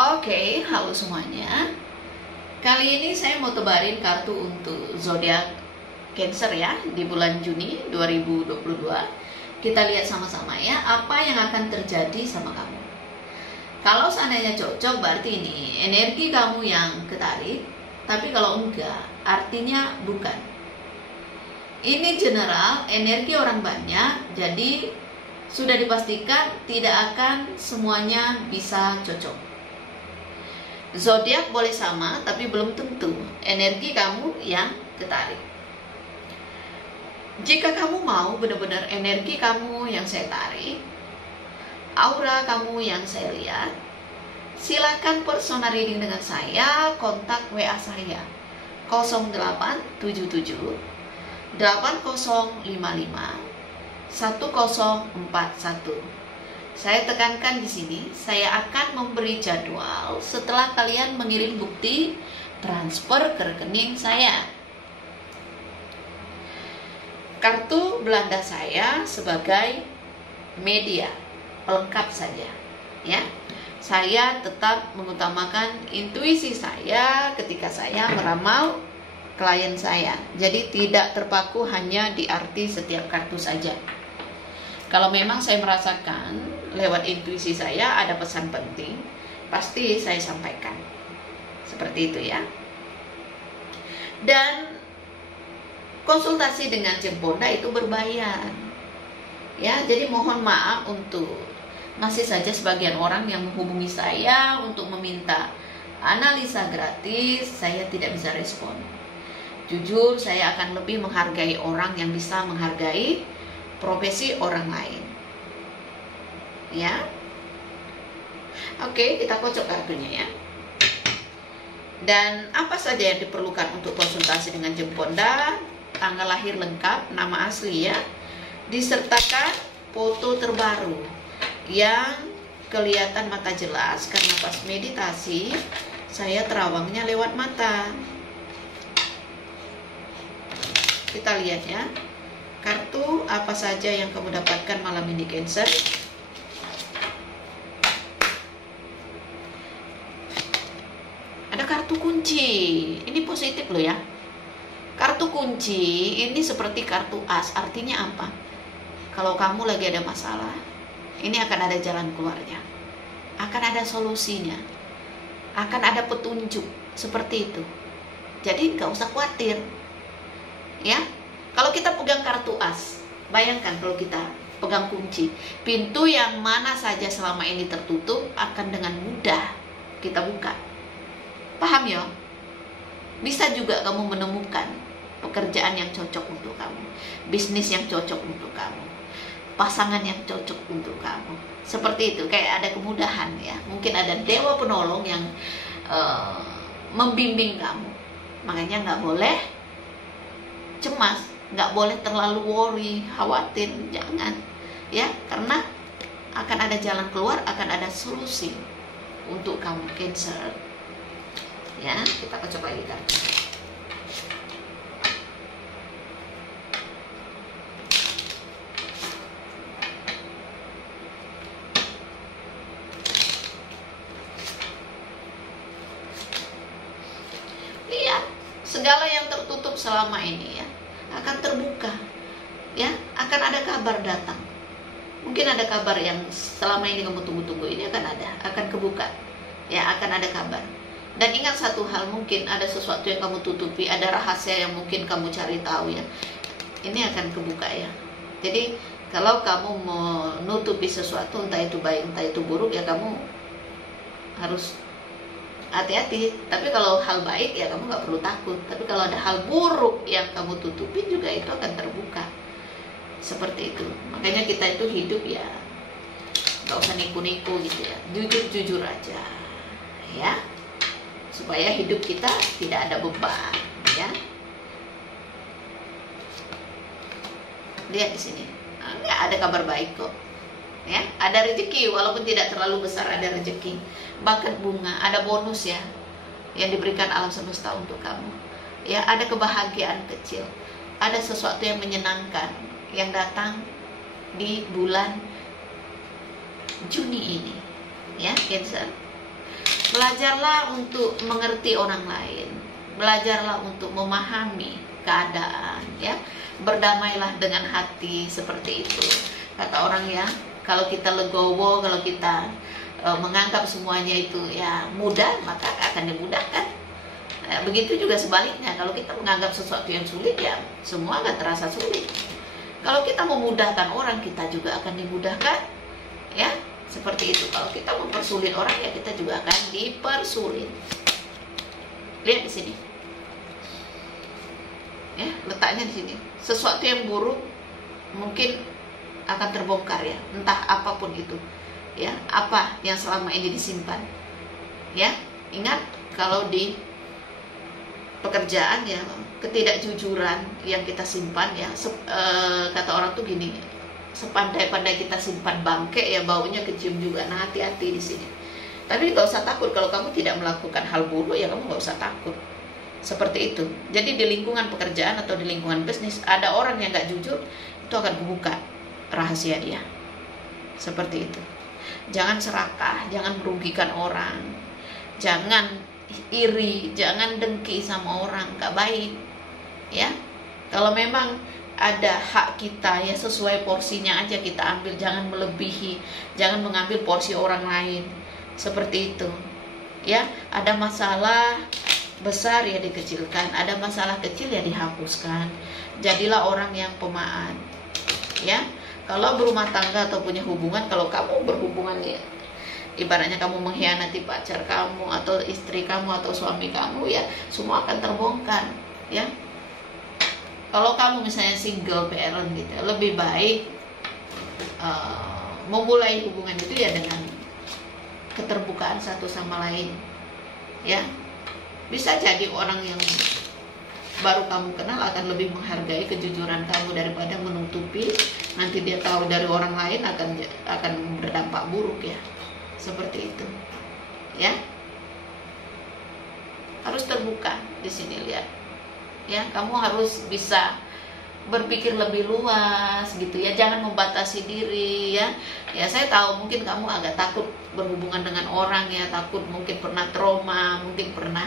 Oke, halo semuanya. Kali ini saya mau tebarin kartu untuk zodiak Cancer ya di bulan Juni 2022. Kita lihat sama-sama ya apa yang akan terjadi sama kamu. Kalau seandainya cocok berarti ini energi kamu yang ketarik, tapi kalau enggak artinya bukan. Ini general, energi orang banyak, jadi sudah dipastikan tidak akan semuanya bisa cocok. Zodiak boleh sama, tapi belum tentu energi kamu yang ketarik. Jika kamu mau benar-benar energi kamu yang saya tarik, aura kamu yang saya lihat, silakan personal reading dengan saya, kontak WA saya 0877 8055 1041. Saya tekankan di sini, saya akan memberi jadwal setelah kalian mengirim bukti transfer ke rekening saya. Kartu Belanda saya sebagai media pelengkap saja, ya. Saya tetap mengutamakan intuisi saya ketika saya meramal klien saya. Jadi tidak terpaku hanya di arti setiap kartu saja. Kalau memang saya merasakan lewat intuisi saya ada pesan penting, pasti saya sampaikan. Seperti itu ya. Dan konsultasi dengan Jemponda itu berbayar. Ya, jadi mohon maaf untuk masih saja sebagian orang yang menghubungi saya untuk meminta analisa gratis, saya tidak bisa respon. Jujur, saya akan lebih menghargai orang yang bisa menghargai profesi orang lain. Ya. Oke, kita kocok kartunya ya. Dan apa saja yang diperlukan untuk konsultasi dengan Jemponda? Tanggal lahir lengkap, nama asli ya. Disertakan foto terbaru yang kelihatan mata jelas karena pas meditasi saya terawangnya lewat mata. Kita lihat ya. Kartu apa saja yang kamu dapatkan malam ini Cancer. Ada kartu kunci. Ini positif loh ya. Kartu kunci ini seperti kartu as. Artinya apa? Kalau kamu lagi ada masalah, ini akan ada jalan keluarnya. Akan ada solusinya. Akan ada petunjuk. Seperti itu. Jadi gak usah khawatir. Ya. Kalau kita pegang kartu as, bayangkan kalau kita pegang kunci, pintu yang mana saja selama ini tertutup akan dengan mudah kita buka. Paham ya? Bisa juga kamu menemukan pekerjaan yang cocok untuk kamu, bisnis yang cocok untuk kamu, pasangan yang cocok untuk kamu. Seperti itu, kayak ada kemudahan ya. Mungkin ada dewa penolong yang membimbing kamu. Makanya nggak boleh cemas, nggak boleh terlalu worry, khawatir, jangan ya, karena akan ada jalan keluar, akan ada solusi untuk kamu Cancer ya. Kita kocok lagi kartu. Lihat, segala yang tertutup selama ini ya akan terbuka ya, akan ada kabar datang. Mungkin ada kabar yang selama ini kamu tunggu-tunggu, ini akan kebuka ya, akan ada kabar. Dan ingat satu hal, mungkin ada sesuatu yang kamu tutupi, ada rahasia yang mungkin kamu cari tahu ya, ini akan kebuka ya. Jadi kalau kamu menutupi sesuatu, entah itu baik entah itu buruk ya, kamu harus hati-hati. Tapi kalau hal baik ya kamu nggak perlu takut. Tapi kalau ada hal buruk yang kamu tutupin juga itu akan terbuka. Seperti itu. Makanya kita itu hidup ya nggak usah nipu-nipu gitu ya. Jujur-jujur aja ya. Supaya hidup kita tidak ada beban ya. Lihat di sini. Nggak ada kabar baik kok. Ya, ada rezeki walaupun tidak terlalu besar, ada rezeki. Bahkan bunga, ada bonus ya yang diberikan alam semesta untuk kamu. Ya, ada kebahagiaan kecil. Ada sesuatu yang menyenangkan yang datang di bulan Juni ini. Ya, Cancer. Belajarlah untuk mengerti orang lain, belajarlah untuk memahami keadaan, ya. Berdamailah dengan hati, seperti itu. Kata orang ya, kalau kita legowo, kalau kita menganggap semuanya itu ya mudah, maka akan dimudahkan. Begitu juga sebaliknya, kalau kita menganggap sesuatu yang sulit, ya semua akan terasa sulit. Kalau kita memudahkan orang, kita juga akan dimudahkan, ya. Seperti itu. Kalau kita mempersulit orang, ya kita juga akan dipersulit. Lihat di sini. Ya, letaknya di sini. Sesuatu yang buruk mungkin akan terbongkar, ya. Entah apapun itu. Ya, apa yang selama ini disimpan. Ya, ingat kalau di pekerjaan, ya, ketidakjujuran yang kita simpan, ya, kata orang tuh gini, sepandai-pandai kita simpan bangke, ya baunya kecium juga. Nah, hati-hati di sini. Tapi gak usah takut kalau kamu tidak melakukan hal buruk, ya kamu gak usah takut. Seperti itu. Jadi di lingkungan pekerjaan atau di lingkungan bisnis, ada orang yang gak jujur, itu akan kebuka rahasia dia. Seperti itu. Jangan serakah, jangan merugikan orang, jangan iri, jangan dengki sama orang, gak baik. Ya, kalau memang ada hak kita, ya sesuai porsinya aja kita ambil, jangan melebihi, jangan mengambil porsi orang lain. Seperti itu. Ya, ada masalah besar, ya dikecilkan, ada masalah kecil, ya dihapuskan. Jadilah orang yang pemaaf. Ya, kalau berumah tangga atau punya hubungan, kalau kamu berhubungan, ya ibaratnya kamu mengkhianati pacar kamu atau istri kamu atau suami kamu, ya semua akan terbongkar, ya. Kalau kamu misalnya single parent gitu, lebih baik memulai hubungan itu ya dengan keterbukaan satu sama lain, ya. Bisa jadi orang yang baru kamu kenal akan lebih menghargai kejujuran kamu daripada menutupi. Nanti dia tahu dari orang lain, akan berdampak buruk, ya. Seperti itu, ya. Harus terbuka di sini, lihat. Ya, kamu harus bisa berpikir lebih luas gitu, ya. Jangan membatasi diri, ya. Ya, saya tahu mungkin kamu agak takut berhubungan dengan orang, ya, takut, mungkin pernah trauma, mungkin pernah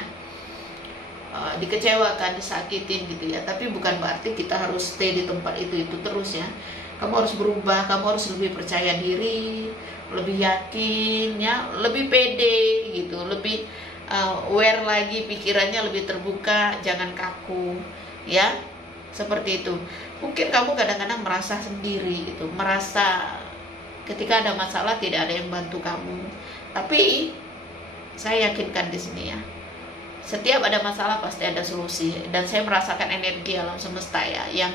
dikecewakan, disakitin gitu, ya. Tapi bukan berarti kita harus stay di tempat itu terus, ya. Kamu harus berubah, kamu harus lebih percaya diri, lebih yakin, ya, lebih pede gitu, lebih aware lagi, pikirannya lebih terbuka, jangan kaku, ya. Seperti itu. Mungkin kamu kadang-kadang merasa sendiri gitu, merasa ketika ada masalah tidak ada yang bantu kamu. Tapi saya yakinkan di sini, ya, setiap ada masalah pasti ada solusi. Dan saya merasakan energi alam semesta, ya, yang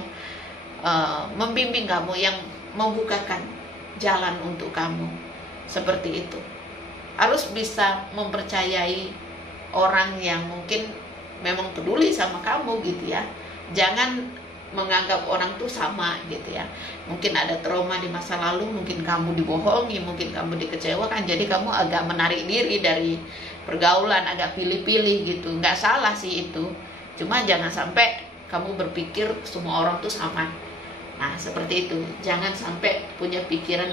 membimbing kamu, yang membukakan jalan untuk kamu. Seperti itu. Harus bisa mempercayai orang yang mungkin memang peduli sama kamu gitu, ya. Jangan menganggap orang tuh sama gitu, ya. Mungkin ada trauma di masa lalu, mungkin kamu dibohongi, mungkin kamu dikecewakan, jadi kamu agak menarik diri dari pergaulan, agak pilih-pilih gitu. Nggak salah sih itu, cuma jangan sampai kamu berpikir semua orang tuh sama. Nah, seperti itu. Jangan sampai punya pikiran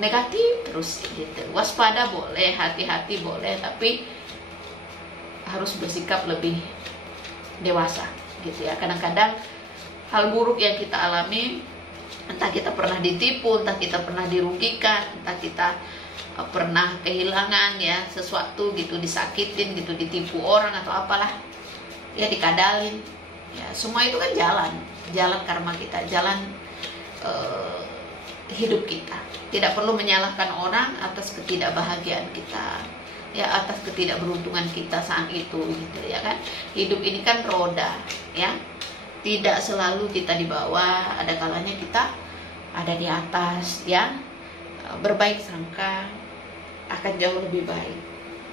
negatif terus gitu. Waspada boleh, hati-hati boleh, tapi harus bersikap lebih dewasa gitu, ya. Kadang-kadang hal buruk yang kita alami, entah kita pernah ditipu, entah kita pernah dirugikan, entah kita pernah kehilangan, ya, sesuatu gitu, disakitin gitu, ditipu orang atau apalah, ya, dikadalin, ya, semua itu kan jalan karma kita, jalan hidup kita. Tidak perlu menyalahkan orang atas ketidakbahagiaan kita, ya, atas ketidakberuntungan kita saat itu gitu, ya kan. Hidup ini kan roda, ya. Tidak selalu kita di bawah, ada kalanya kita ada di atas, ya. Berbaik sangka akan jauh lebih baik.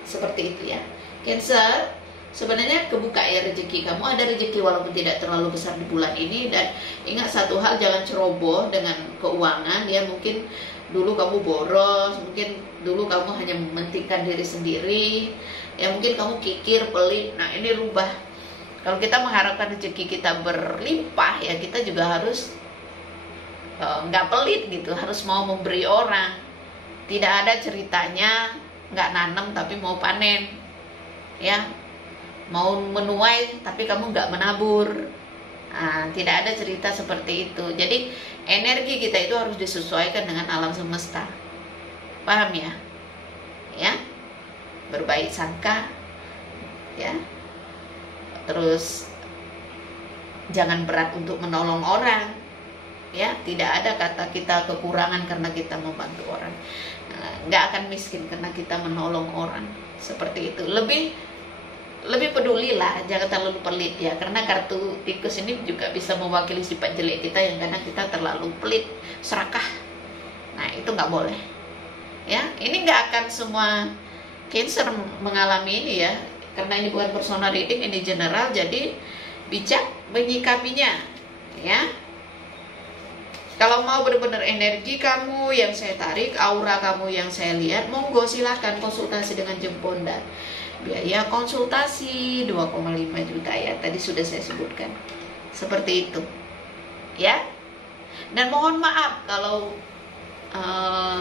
Seperti itu, ya. Cancer, sebenarnya kebuka, ya, rezeki kamu. Ada rezeki walaupun tidak terlalu besar di bulan ini. Dan ingat satu hal, jangan ceroboh dengan keuangan, ya. Mungkin dulu kamu boros, mungkin dulu kamu hanya mementingkan diri sendiri, ya, mungkin kamu kikir, pelit. Nah, ini rubah. Kalau kita mengharapkan rezeki kita berlimpah, ya, kita juga harus nggak pelit gitu, harus mau memberi orang. Tidak ada ceritanya nggak nanam tapi mau panen, ya, mau menuai tapi kamu nggak menabur. Nah, tidak ada cerita seperti itu. Jadi energi kita itu harus disesuaikan dengan alam semesta, paham ya? Ya, berbaik sangka, ya, terus jangan berat untuk menolong orang, ya. Tidak ada kata kita kekurangan karena kita membantu orang. Nggak akan miskin karena kita menolong orang, seperti itu. Lebih pedulilah, jangan terlalu pelit ya, karena kartu tikus ini juga bisa mewakili sifat jelek kita yang kadang kita terlalu pelit, serakah. Nah, itu nggak boleh, ya. Ini nggak akan semua Cancer mengalami ini ya, karena ini bukan personal reading, ini general, jadi bijak menyikapinya, ya. Kalau mau benar-benar energi kamu yang saya tarik, aura kamu yang saya lihat, monggo silahkan konsultasi dengan Jemponda. Biaya konsultasi 2,5 juta ya, tadi sudah saya sebutkan. Seperti itu, ya. Dan mohon maaf kalau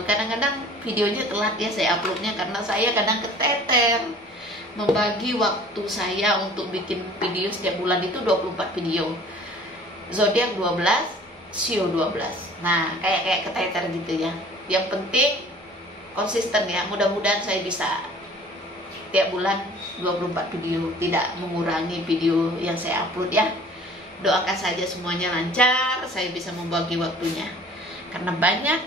kadang-kadang videonya telat ya saya uploadnya, karena saya kadang keteter membagi waktu saya untuk bikin video setiap bulan itu 24 video. Zodiak 12, Sio 12. Nah, kayak keteter gitu ya. Yang penting konsisten ya. Mudah-mudahan saya bisa tiap bulan 24 video, tidak mengurangi video yang saya upload ya. Doakan saja semuanya lancar, saya bisa membagi waktunya. Karena banyak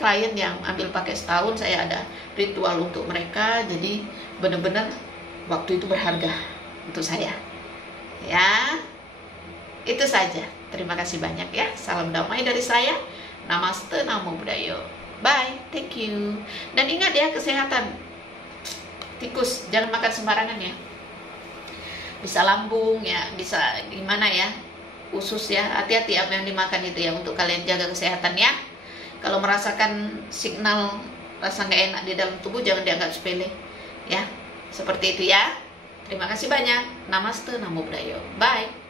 klien yang ambil pakai setahun, saya ada ritual untuk mereka, jadi benar-benar waktu itu berharga untuk saya. Ya, itu saja. Terima kasih banyak ya. Salam damai dari saya. Namaste, Namo Buddhaya. Bye, thank you. Dan ingat ya, kesehatan tikus, jangan makan sembarangan ya. Bisa lambung ya, bisa gimana ya, usus ya, hati-hati apa yang dimakan itu ya, untuk kalian jaga kesehatan ya. Kalau merasakan signal rasa nggak enak di dalam tubuh, jangan dianggap sepele ya. Seperti itu ya. Terima kasih banyak. Namaste, Namo Buddhaya. Bye.